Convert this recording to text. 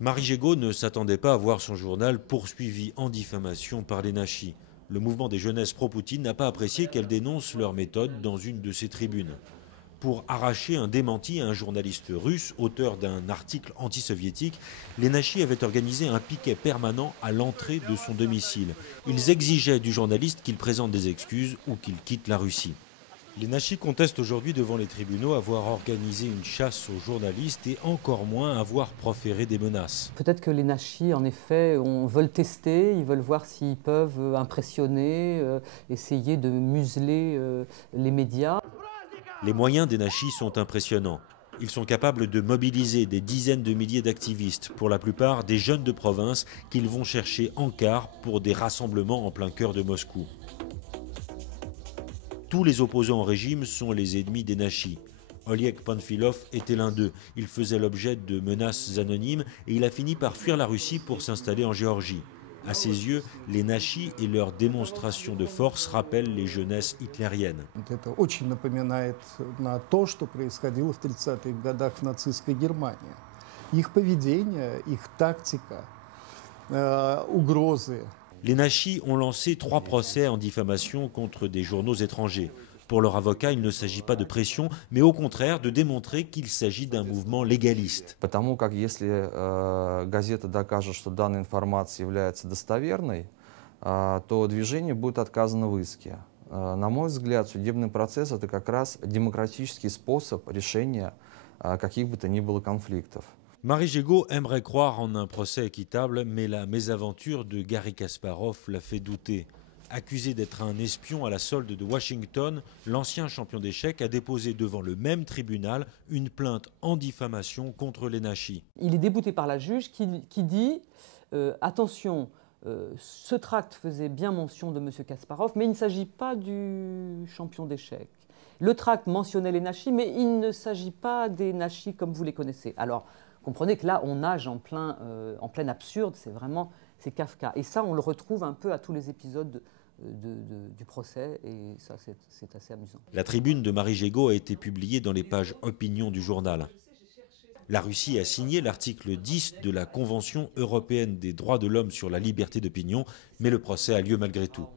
Marie Gégaud ne s'attendait pas à voir son journal poursuivi en diffamation par les Nachis. Le mouvement des jeunesses pro-Poutine n'a pas apprécié qu'elle dénonce leur méthode dans une de ses tribunes. Pour arracher un démenti à un journaliste russe, auteur d'un article anti-soviétique, les Nachis avaient organisé un piquet permanent à l'entrée de son domicile. Ils exigeaient du journaliste qu'il présente des excuses ou qu'il quitte la Russie. Les Nachis contestent aujourd'hui devant les tribunaux avoir organisé une chasse aux journalistes et encore moins avoir proféré des menaces. Peut-être que les Nachis, en effet, veulent tester, ils veulent voir s'ils peuvent impressionner, essayer de museler les médias. Les moyens des Nachis sont impressionnants. Ils sont capables de mobiliser des dizaines de milliers d'activistes, pour la plupart des jeunes de province qu'ils vont chercher en quart pour des rassemblements en plein cœur de Moscou. Tous les opposants au régime sont les ennemis des Nachis. Oleg Panfilov était l'un d'eux. Il faisait l'objet de menaces anonymes et il a fini par fuir la Russie pour s'installer en Géorgie. À ses yeux, les Nachis et leurs démonstrations de force rappellent les jeunesses hitlériennes. Это очень напоминает на то, что происходило в 30-х годах в нацистской Германии. Их поведение, их тактика, угрозы. Les Nachis ont lancé 3 procès en diffamation contre des journaux étrangers. Pour leur avocat, il ne s'agit pas de pression, mais au contraire de démontrer qu'il s'agit d'un mouvement légaliste. Потому как если газета докажет, что данная информация является достоверной, то движению будет отказано в иске. На мой взгляд, судебный процесс – это как раз демократический способ решения каких бы то ни было конфликтов. Marie Gégaud aimerait croire en un procès équitable, mais la mésaventure de Garry Kasparov la fait douter. Accusé d'être un espion à la solde de Washington, l'ancien champion d'échecs a déposé devant le même tribunal une plainte en diffamation contre les Nachis. Il est débouté par la juge qui dit attention, ce tract faisait bien mention de M. Kasparov, mais il ne s'agit pas du champion d'échecs. Le tract mentionnait les Nachis, mais il ne s'agit pas des Nachis comme vous les connaissez. Alors, comprenez que là, on nage en plein absurde, c'est Kafka. Et ça, on le retrouve un peu à tous les épisodes du procès, et ça, c'est assez amusant. La tribune de Marie Gégaud a été publiée dans les pages opinion du journal. La Russie a signé l'article 10 de la Convention européenne des droits de l'homme sur la liberté d'opinion, mais le procès a lieu malgré tout.